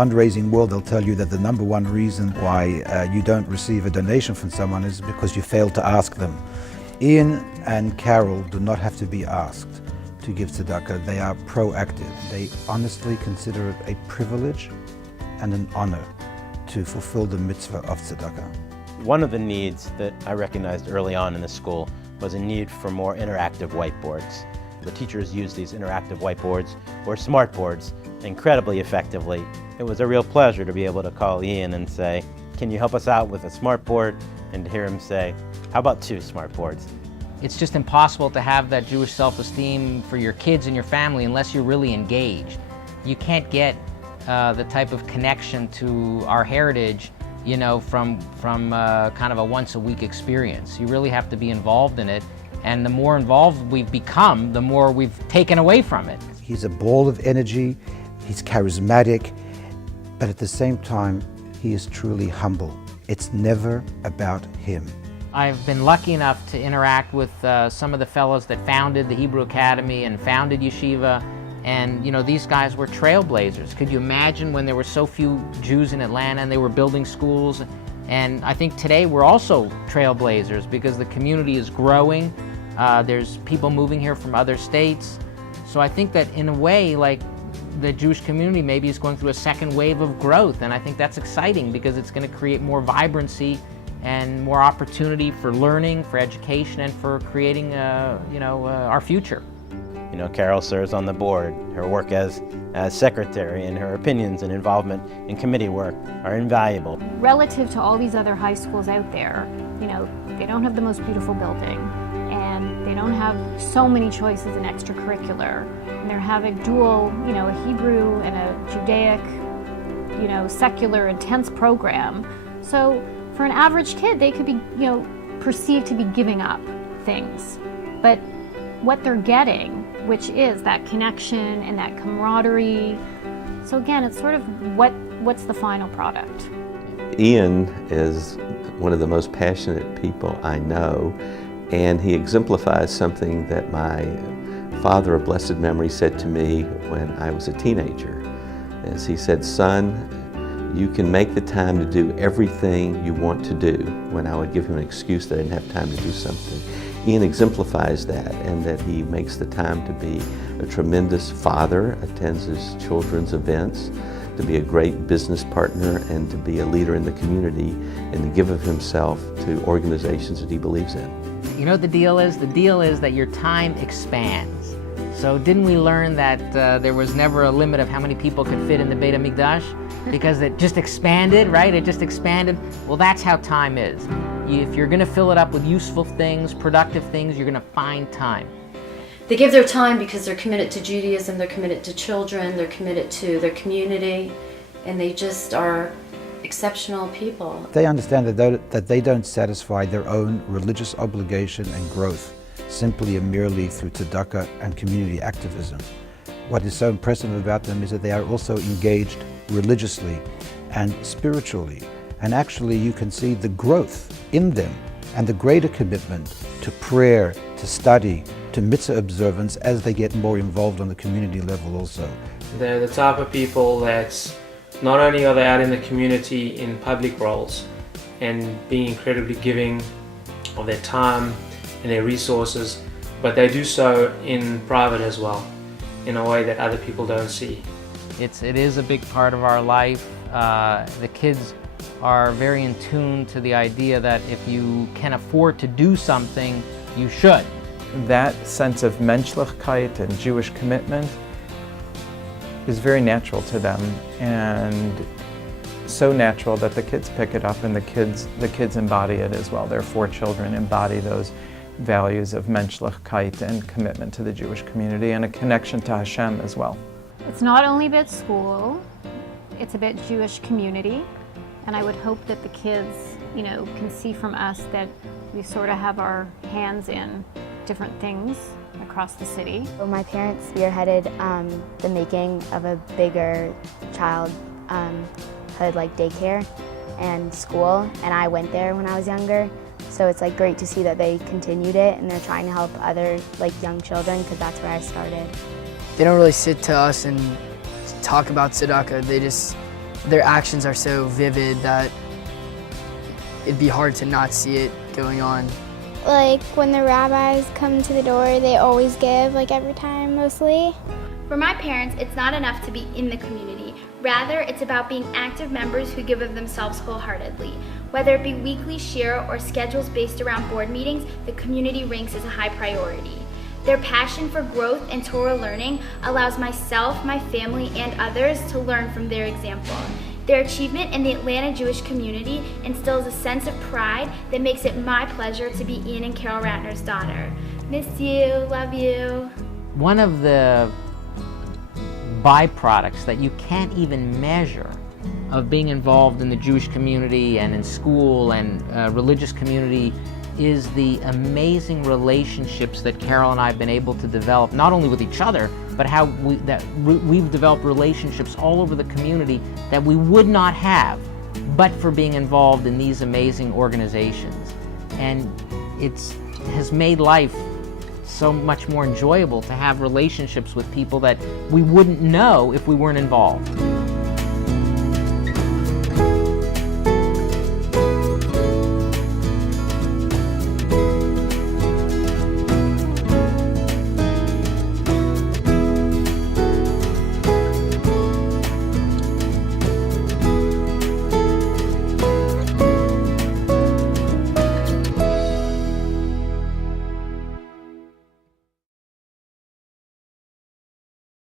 fundraising world, they'll tell you that the number one reason why you don't receive a donation from someone is because you failed to ask them. Ian and Carol do not have to be asked to give tzedakah. They are proactive. They honestly consider it a privilege and an honor to fulfill the mitzvah of tzedakah. One of the needs that I recognized early on in the school was a need for more interactive whiteboards. The teachers use these interactive whiteboards, or smart boards, incredibly effectively. It was a real pleasure to be able to call Ian and say, can you help us out with a smart board? And to hear him say, how about 2 smart boards? It's just impossible to have that Jewish self-esteem for your kids and your family unless you're really engaged. You can't get the type of connection to our heritage, you know, from kind of a once-a-week experience. You really have to be involved in it, and the more involved we've become, the more we've taken away from it. He's a ball of energy, he's charismatic, but at the same time, he is truly humble. It's never about him. I've been lucky enough to interact with some of the fellows that founded the Hebrew Academy and founded Yeshiva, and you know, these guys were trailblazers. Could you imagine when there were so few Jews in Atlanta and they were building schools? And I think today we're also trailblazers because the community is growing. There's people moving here from other states. So I think that in a way, like, the Jewish community maybe is going through a second wave of growth, and I think that's exciting because it's going to create more vibrancy and more opportunity for learning, for education, and for creating, our future. You know, Carol serves on the board. Her work as secretary and her opinions and involvement in committee work are invaluable. Relative to all these other high schools out there, you know, they don't have the most beautiful building, and they don't have so many choices in extracurricular, and they're having dual, you know, a Hebrew and a Judaic, you know, secular intense program. So for an average kid, they could be, you know, perceived to be giving up things. But what they're getting, which is that connection and that camaraderie. So again, it's sort of what's the final product. Ian is one of the most passionate people I know, and he exemplifies something that my father of blessed memory said to me when I was a teenager. As he said, son, you can make the time to do everything you want to do, when I would give him an excuse that I didn't have time to do something. Ian exemplifies that, and that he makes the time to be a tremendous father, attends his children's events, to be a great business partner, and to be a leader in the community, and to give of himself to organizations that he believes in. You know what the deal is? The deal is that your time expands. So didn't we learn that there was never a limit of how many people could fit in the Beit HaMikdash? Because it just expanded, right? It just expanded. Well, that's how time is. If you're going to fill it up with useful things, productive things, you're going to find time. They give their time because they're committed to Judaism, they're committed to children, they're committed to their community, and they just are exceptional people. They understand that they don't satisfy their own religious obligation and growth simply and merely through tzedakah and community activism. What is so impressive about them is that they are also engaged religiously and spiritually. And actually you can see the growth in them and the greater commitment to prayer, to study, to mitzvah observance as they get more involved on the community level also. They're the type of people that not only are they out in the community in public roles and being incredibly giving of their time and their resources, but they do so in private as well, in a way that other people don't see. It is a big part of our life. The kids are very in tune to the idea that if you can afford to do something, you should. That sense of menschlichkeit and Jewish commitment is very natural to them, and so natural that the kids pick it up, and the kids embody it as well. Their 4 children embody those values of menschlichkeit and commitment to the Jewish community and a connection to Hashem as well. It's not only about school, it's about Jewish community, and I would hope that the kids, you know, can see from us that we sort of have our hands in different things across the city. So my parents spearheaded the making of a bigger childhood like daycare and school, and I went there when I was younger. So it's like great to see that they continued it and they're trying to help other like young children, because that's where I started. They don't really sit to us and talk about tzedakah. They just their actions are so vivid that it'd be hard to not see it going on. Like when the rabbis come to the door, they always give, like every time mostly. For my parents, it's not enough to be in the community. Rather, it's about being active members who give of themselves wholeheartedly. Whether it be weekly shir or schedules based around board meetings, the community ranks as a high priority. Their passion for growth and Torah learning allows myself, my family, and others to learn from their example. Their achievement in the Atlanta Jewish community instills a sense of pride that makes it my pleasure to be Ian and Carol Ratner's daughter. Miss you, love you. One of the byproducts that you can't even measure of being involved in the Jewish community and in school and religious community is the amazing relationships that Carol and I have been able to develop, not only with each other, but how we've developed relationships all over the community that we would not have but for being involved in these amazing organizations. And it has made life so much more enjoyable to have relationships with people that we wouldn't know if we weren't involved.